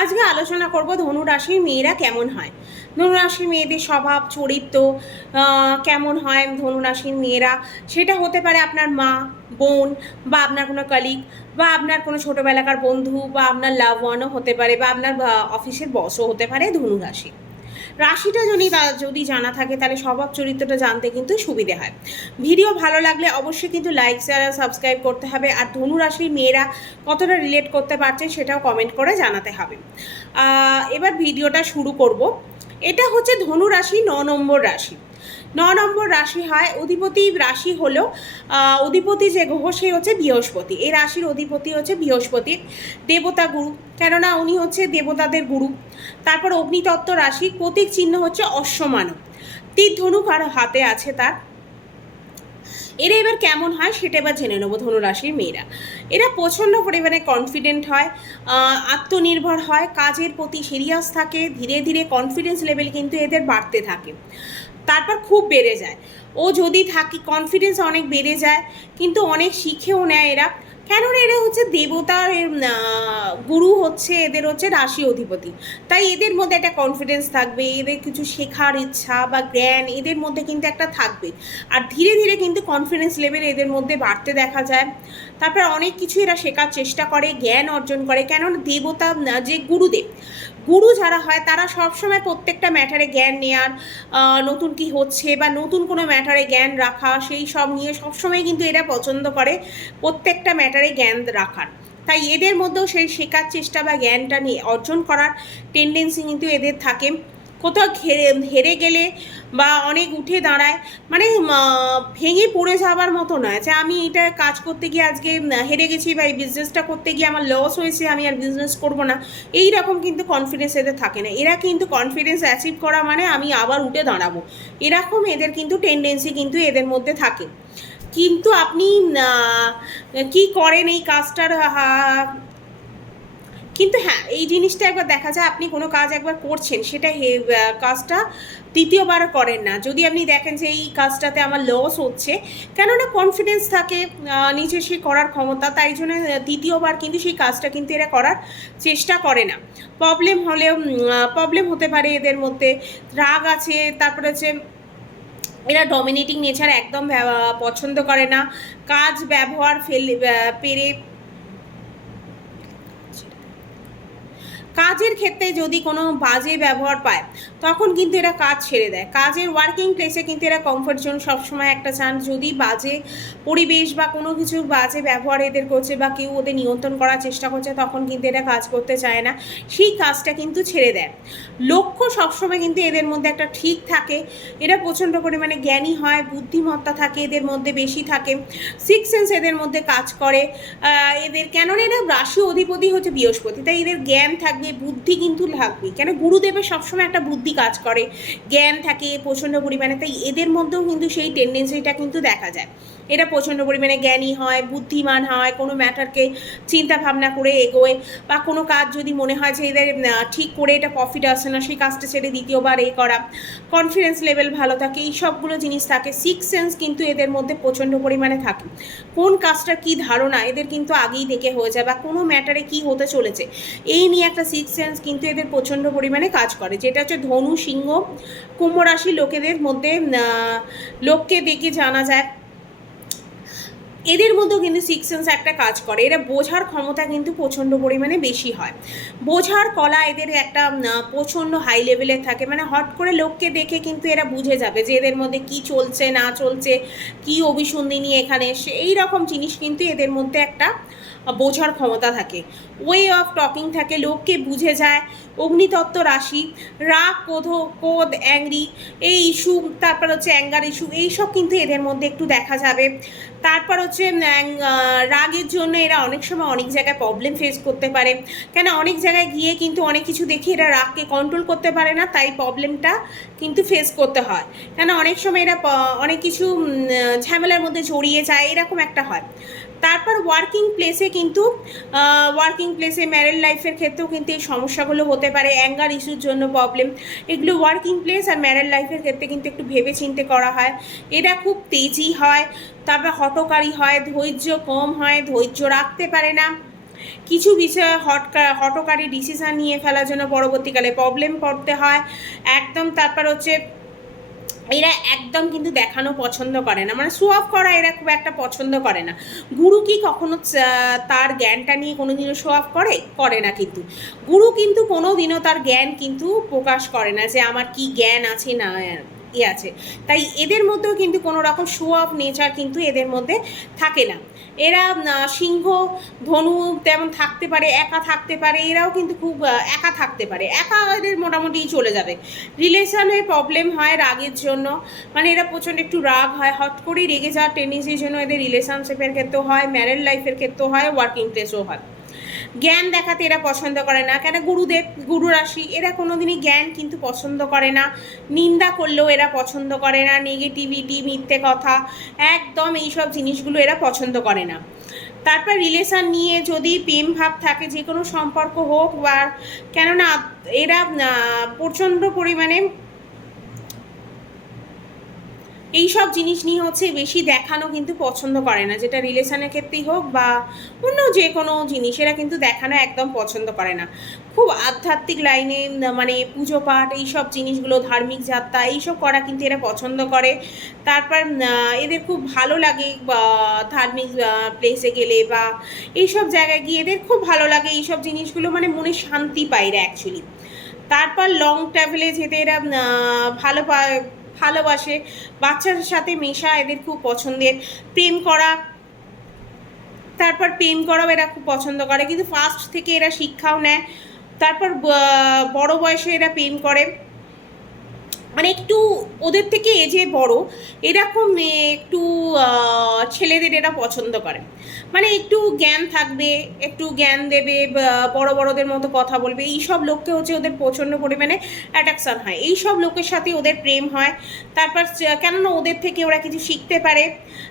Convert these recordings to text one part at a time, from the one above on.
আজকে আলোচনা করব ধনু রাশির মেয়েরা কেমন হয়। ধনু রাশির মেয়েদের স্বভাব চরিত্র কেমন হয়। ধনু রাশির মেয়েরা সেটা হতে পারে আপনার মা, বোন, বা আপনার কোনো কলিগ, বা আপনার কোনো ছোটোবেলাকার বন্ধু, বা আপনার লাভ ওয়ানও হতে পারে, বা আপনার অফিসের বসও হতে পারে ধনু রাশি। রাশিটা যদি জানা থাকে তাহলে স্বভাব চরিত্রটা জানতে কিন্তু সুবিধে হয়। ভিডিও ভালো লাগলে অবশ্যই কিন্তু লাইক শেয়ার আর সাবস্ক্রাইব করতে হবে, আর ধনু রাশির মেয়েরা কতটা রিলেট করতে পারছে সেটাও কমেন্ট করে জানাতে হবে। এবার ভিডিওটা শুরু করব। এটা হচ্ছে ধনু রাশি 9 নম্বর রাশি। 9 নম্বর রাশি হয়, অধিপতি রাশি হলো অধিপতি যে গ্রহ সে হচ্ছে বৃহস্পতি। এই রাশির অধিপতি হচ্ছে বৃহস্পতি, দেবতা গুরু, কেননা উনি হচ্ছে দেবতাদের গুরু। তারপর অগ্নিতত্ত্ব রাশি, প্রতীক চিহ্ন হচ্ছে অশ্বমানব, তীর ধনুক আর হাতে আছে তার। এরা এবার কেমন হয় সেটা এবার জেনে নেবো। ধনুরাশির মেয়েরা এরা প্রচণ্ড পরিমাণে কনফিডেন্ট হয়, আত্মনির্ভর হয়, কাজের প্রতি সিরিয়াস থাকে, ধীরে ধীরে কনফিডেন্স লেভেল কিন্তু এদের বাড়তে থাকে, তারপর খুব বেড়ে যায়। ও যদি থাকি কনফিডেন্স অনেক বেড়ে যায়, কিন্তু অনেক শিখেও নেয় এরা, কেননা এরা হচ্ছে দেবতার গুরু, হচ্ছে এদের হচ্ছে রাশি অধিপতি। তাই এদের মধ্যে একটা কনফিডেন্স থাকবে, এদের কিছু শেখার ইচ্ছা বা জ্ঞান এদের মধ্যে কিন্তু একটা থাকবে, আর ধীরে ধীরে কিন্তু কনফিডেন্স লেভেল এদের মধ্যে বাড়তে দেখা যায়। তারপর অনেক কিছু এরা শেখার চেষ্টা করে, জ্ঞান অর্জন করে, কেননা দেবতা যে গুরুদেব, গুরু যারা হয় তারা সবসময় প্রত্যেকটা ম্যাটারে জ্ঞান নেওয়ার, নতুন কি হচ্ছে বা নতুন কোনো ম্যাটারে জ্ঞান রাখা, সেই সব নিয়ে সবসময় কিন্তু এরা পছন্দ করে প্রত্যেকটা ম্যাটারে জ্ঞান রাখার। তাই এদের মধ্যেও সেই শেখার চেষ্টা বা জ্ঞানটা নিয়ে অর্জন করার টেন্ডেন্সি কিন্তু এদের থাকে। কোথাও হেরে গেলে বা অনেক উঠে দাঁড়ায়, মানে ভেঙে পড়ে যাওয়ার মতো নয় যে আমি এটা কাজ করতে গিয়ে আজকে হেরে গেছি, বা এই বিজনেসটা করতে গিয়ে আমার লস হয়েছে, আমি আর বিজনেস করব না, এই রকম কিন্তু কনফিডেন্স এদের থাকে না। এরা কিন্তু কনফিডেন্স অ্যাচিভ করা মানে আমি আবার উঠে দাঁড়াবো, এরকম এদের কিন্তু টেন্ডেন্সি কিন্তু এদের মধ্যে থাকে। কিন্তু আপনি কি করেন এই কাজটার, কিন্তু হ্যাঁ এই জিনিসটা একবার দেখা যায়, আপনি কোনো কাজ একবার করছেন সেটা কাজটা দ্বিতীয়বার করেন না। যদি আপনি দেখেন যে এই কাজটাতে আমার লস হচ্ছে, কেননা কনফিডেন্স থাকে নিজে সে করার ক্ষমতা, তাই জন্য দ্বিতীয়বার কিন্তু সেই কাজটা কিন্তু এরা করার চেষ্টা করে না। প্রবলেম হলেও প্রবলেম হতে পারে এদের মধ্যে, রাগ আছে, তারপরে হচ্ছে এরা ডমিনেটিং নেচার একদম পছন্দ করে না, কাজ ব্যবহার পেরে কাজের ক্ষেত্রে যদি কোনো বাজে ব্যবহার পায় তখন কিন্তু এরা কাজ ছেড়ে দেয়। কাজের ওয়ার্কিং প্লেসে কিন্তু এরা কমফর্ট জোন সবসময় একটা চান, যদি বাজে পরিবেশ বা কোনো কিছু বাজে ব্যবহার এদের করছে বা কেউ ওদের নিয়ন্ত্রণ করার চেষ্টা করছে তখন কিন্তু এরা কাজ করতে চায় না, সেই কাজটা কিন্তু ছেড়ে দেয়। লক্ষ্য সবসময় কিন্তু এদের মধ্যে একটা ঠিক থাকে, এরা প্রচণ্ড পরিমাণে জ্ঞানী হয়, বুদ্ধিমত্তা থাকে এদের মধ্যে বেশি থাকে, সিক্স সেন্স এদের মধ্যে কাজ করে এদের, কেননা এরা রাশি অধিপতি হচ্ছে বৃহস্পতি, তাই এদের জ্ঞান থাকবে, বুদ্ধি কিন্তু থাকবে, কেন গুরুদেবের সবসময় একটা বুদ্ধি কাজ করে, জ্ঞান থাকে প্রচণ্ড পরিমাণে, তাই এদের মধ্যেও কিন্তু সেই টেন্ডেন্সিটা কিন্তু দেখা যায়। এরা প্রচণ্ড পরিমাণে জ্ঞানী হয়, বুদ্ধিমান হয়, কোনো ম্যাটারকে চিন্তা ভাবনা করে এগোয়, বা কোনো কাজ যদি মনে হয় যে এদের ঠিক করে এটা প্রফিট আসে না, সেই কাজটা ছেড়ে দ্বিতীয়বার করা, কনফিডেন্স লেভেল ভালো থাকে, এই সবগুলো জিনিস থাকে। সিক্স সেন্স কিন্তু এদের মধ্যে প্রচণ্ড পরিমাণে থাকে, কোন কাজটার কী ধারণা এদের কিন্তু আগেই দেখে হয়ে যায়, বা কোনো ম্যাটারে কী হতে চলেছে এই নিয়ে একটা সিক্স সেন্স কিন্তু এদের প্রচণ্ড পরিমাণে কাজ করে, যেটা হচ্ছে ধনু, সিংহ, কুম্ভ রাশির লোকেদের মধ্যে লোককে দেখে জানা যায়। এদের মধ্যেও কিন্তু সিক্স সেন্স একটা কাজ করে, এরা বোঝার ক্ষমতা কিন্তু প্রচণ্ড পরিমাণে বেশি হয়, বোঝার কলা এদের একটা প্রচণ্ড হাই লেভেলের থাকে, মানে হট করে লোককে দেখে কিন্তু এরা বুঝে যাবে যে এদের মধ্যে কি চলছে না চলছে, কি অভিসন্ধিনী এখানে, এই রকম জিনিস কিন্তু এদের মধ্যে একটা বোঝার ক্ষমতা থাকে, ওয়ে অফ টকিং থাকে, লোককে বুঝে যায়। অগ্নিতত্ত্ব রাশি, রাগ, ক্রোধ, অ্যাংরি, এই ইস্যু, তারপর হচ্ছে অ্যাঙ্গার ইস্যু, এইসব কিন্তু এদের মধ্যে একটু দেখা যাবে। তারপর হচ্ছে রাগের জন্য এরা অনেক সময় অনেক জায়গায় প্রবলেম ফেস করতে পারে, কেন অনেক জায়গায় গিয়ে কিন্তু অনেক কিছু দেখে এরা রাগকে কন্ট্রোল করতে পারে না, তাই প্রবলেমটা কিন্তু ফেস করতে হয়, কেন অনেক সময় এরা অনেক কিছু ঝামেলার মধ্যে জড়িয়ে যায়, এরকম একটা হয়। তারপর ওয়ার্কিং প্লেসে ম্যারেড লাইফের ক্ষেত্রেও কিন্তু এই সমস্যাগুলো হতে পারে, অ্যাঙ্গার ইস্যুর জন্য প্রবলেম, এগুলো ওয়ার্কিং প্লেস আর ম্যারেড লাইফের ক্ষেত্রে কিন্তু একটু ভেবে চিন্তে করা হয়। এরা খুব তেজি হয়, তারপর হঠকারী হয়, ধৈর্য কম হয়, ধৈর্য রাখতে পারে না, কিছু বিষয়ে হঠকারী ডিসিশান নিয়ে ফেলার জন্য পরবর্তীকালে প্রবলেম পড়তে হয় একদম। তারপর হচ্ছে এরা একদম কিন্তু দেখানো পছন্দ করে না, মানে শো অফ করা এরা খুব একটা পছন্দ করে না। গুরু কি কখনো তার জ্ঞানটা নিয়ে কোনো দিনও শো অফ করে না, কিন্তু গুরু কিন্তু কোনো দিনও তার জ্ঞান কিন্তু প্রকাশ করে না যে আমার কি জ্ঞান আছে না আছে। তাই এদের মধ্যেও কিন্তু কোনো রকম শো অফ নেচার কিন্তু এদের মধ্যে থাকে না। এরা সিংহ ধনু তেমন থাকতে পারে, একা থাকতে পারে, এরাও কিন্তু খুব একা থাকতে পারে, একা এদের মোটামুটি চলে যাবে। রিলেশনে প্রবলেম হয় রাগের জন্য, মানে এরা প্রচণ্ড একটু রাগ হয়, হট করেই রেগে যাওয়ার টেন্ডেন্সির জন্য এদের রিলেশনশিপের ক্ষেত্রেও হয়, ম্যারেড লাইফের ক্ষেত্রেও হয়, ওয়ার্কিং প্লেসও হয়। জ্ঞান দেখাতে এরা পছন্দ করে না, কেন গুরুদেব গুরু রাশি, এরা কোনোদিনই জ্ঞান কিন্তু পছন্দ করে না। নিন্দা করলেও এরা পছন্দ করে না, নেগেটিভিটি, মিথ্যে কথা, একদম এইসব জিনিসগুলো এরা পছন্দ করে না। তারপর রিলেশন নিয়ে যদি প্রেম ভাব থাকে, যে কোনো সম্পর্ক হোক বা, কেননা এরা প্রচণ্ড পরিমাণে এইসব জিনিস নিয়ে হচ্ছে বেশি দেখানো কিন্তু পছন্দ করে না, যেটা রিলেশনের ক্ষেত্রেই হোক বা অন্য যে কোনো জিনিস, এরা কিন্তু দেখানো একদম পছন্দ করে না। খুব আধ্যাত্মিক লাইনে, মানে পুজো পাঠ এইসব জিনিসগুলো, ধার্মিক যাত্রা এইসব করা কিন্তু এরা পছন্দ করে। তারপর এদের খুব ভালো লাগে বা ধার্মিক প্লেসে গেলে বা এইসব জায়গায় গিয়ে এদের খুব ভালো লাগে এইসব জিনিসগুলো, মানে মনে শান্তি পায় এরা অ্যাকচুয়ালি। তারপর লং ট্রাভেলে যেতে এরা ভালোবাসে, বাচ্চাদের সাথে মেশা এদের খুব পছন্দের, প্রেম করা, তারপর প্রেম করাও এরা খুব পছন্দ করে, কিন্তু ফার্স্ট থেকে এরা শিক্ষাও নেয়। তারপর বড় বয়সে এরা প্রেম করে, মানে একটু ওদের থেকে এজে বড় এরকম একটু ছেলেদের এরা পছন্দ করে, মানে একটু জ্ঞান থাকবে, একটু জ্ঞান দেবে, বড় বড়দের মতো কথা বলবে, এইসব লোককে হচ্ছে ওদের প্রচণ্ড পরিমাণে অ্যাট্রাকশান হয়, এইসব লোকের সাথে ওদের প্রেম হয়। তারপর কেননা ওদের থেকে ওরা কিছু শিখতে পারে।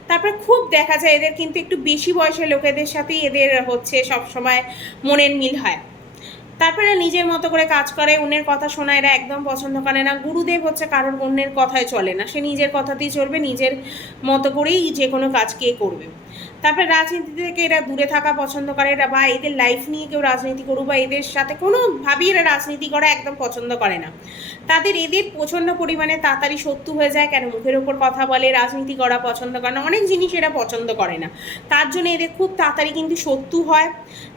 তারপর খুব দেখা যায় এদের কিন্তু একটু বেশি বয়সের লোকেদের সাথেই এদের হচ্ছে সবসময় মনের মিল হয়। তারপরে নিজের মতো করে কাজ করে, অন্যের কথা শোনা এরা একদম পছন্দ করে না। গুরুদেব হচ্ছে কারোর অন্যের কথায় চলে না, সে নিজের কথাতেই চলবে, নিজের মতো করেই যে কোনো কাজকে করবে। তারপরে রাজনীতি থেকে এরা দূরে থাকা পছন্দ করে, এরা বা এদের লাইফ নিয়ে কেউ রাজনীতি করুক বা এদের সাথে কোনোভাবেই এরা রাজনীতি করা একদম পছন্দ করে না। এদের প্রচণ্ড পরিমাণে তাড়াতাড়ি শত্রু হয়ে যায়, কেন মুখের ওপর কথা বলে, রাজনীতি করা পছন্দ করে না, অনেক জিনিস এরা পছন্দ করে না, তার জন্য এদের খুব তাড়াতাড়ি কিন্তু শত্রু হয়।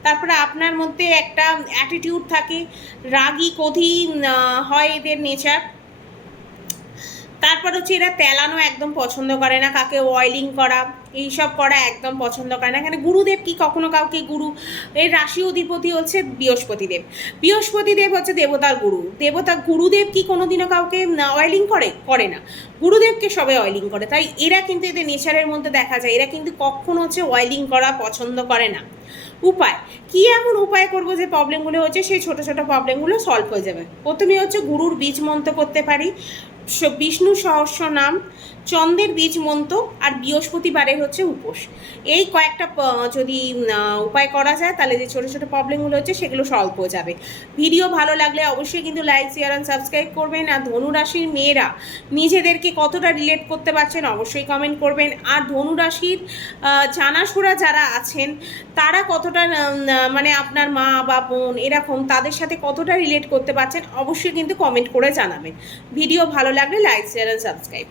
তারপরে আপনার মধ্যে একটা অ্যাটিটিউড থাকে, রাগী ক্রোধী হয় এদের নেচার। তারপর হচ্ছে এরা তেলানো একদম পছন্দ করে না, কাকে অয়েলিং করা এইসব করা একদম পছন্দ করে না। এখানে গুরুদেব কি কখনো কাউকে এর রাশি অধিপতি হচ্ছে বৃহস্পতিদেব, বৃহস্পতিদেব হচ্ছে দেবতার গুরু, গুরুদেব কি কোনোদিনও কাউকে অয়েলিং করে না, গুরুদেবকে সবাই অয়েলিং করে। তাই এরা কিন্তু এদের নেচারের মধ্যে দেখা যায় এরা কিন্তু কখনো হচ্ছে অয়েলিং করা পছন্দ করে না। উপায় কি, এমন উপায় করবো যে প্রবলেমগুলো হচ্ছে সেই ছোটো ছোটো প্রবলেমগুলো সলভ হয়ে যাবে। প্রথমে হচ্ছে গুরুর বীজ মন্ত্র করতে পারি, বিষ্ণু সহস্র নাম, চন্দ্রের বীজ মন্ত্র, আর বৃহস্পতিবারের হচ্ছে উপোস। এই কয়েকটা যদি উপায় করা যায় তাহলে যে ছোটো ছোটো প্রবলেমগুলো হচ্ছে সেগুলো সলভ হয়ে যাবে। ভিডিও ভালো লাগলে অবশ্যই কিন্তু লাইক, শেয়ার অ্যান্ড সাবস্ক্রাইব করবেন। আর ধনুরাশির মেয়েরা নিজেদেরকে কতটা রিলেট করতে পারছেন অবশ্যই কমেন্ট করবেন। আর ধনুরাশির জানাশোনা যারা আছেন তারা কতটা মানে আপনার মা বা বোন এরকম তাদের সাথে কতটা রিলেট করতে পারছেন অবশ্যই কিন্তু কমেন্ট করে জানাবেন। ভিডিও ভালো লাগলে লাইক, শেয়ার অ্যান্ড সাবস্ক্রাইব।